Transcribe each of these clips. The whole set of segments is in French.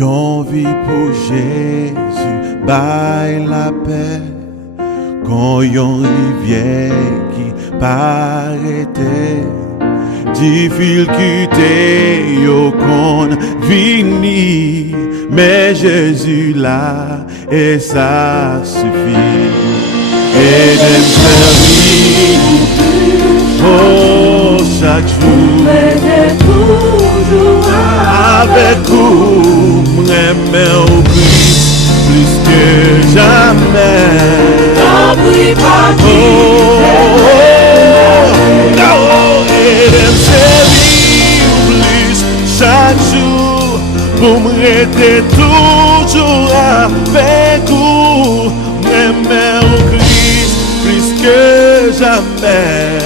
Yon vie pour Jésus, baille la paix. Quand yon rivière qui paraît, difficulté yo kon vini, mais Jésus là et ça suffit. Et de servir, oh chaque jour, avec vous, m'aimer au Christ plus que jamais. N'oublie pas Et de servir plus chaque jour, pour me rester toujours avec vous, m'aimer au Christ plus que jamais.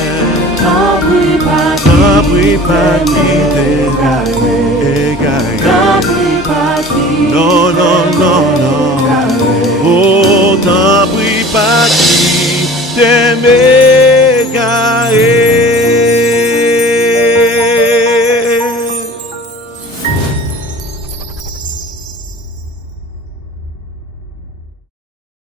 N'oublie pas quitter N'oublie pas non, non, non, non. Oh, n'oublie pas quitter m'égarer.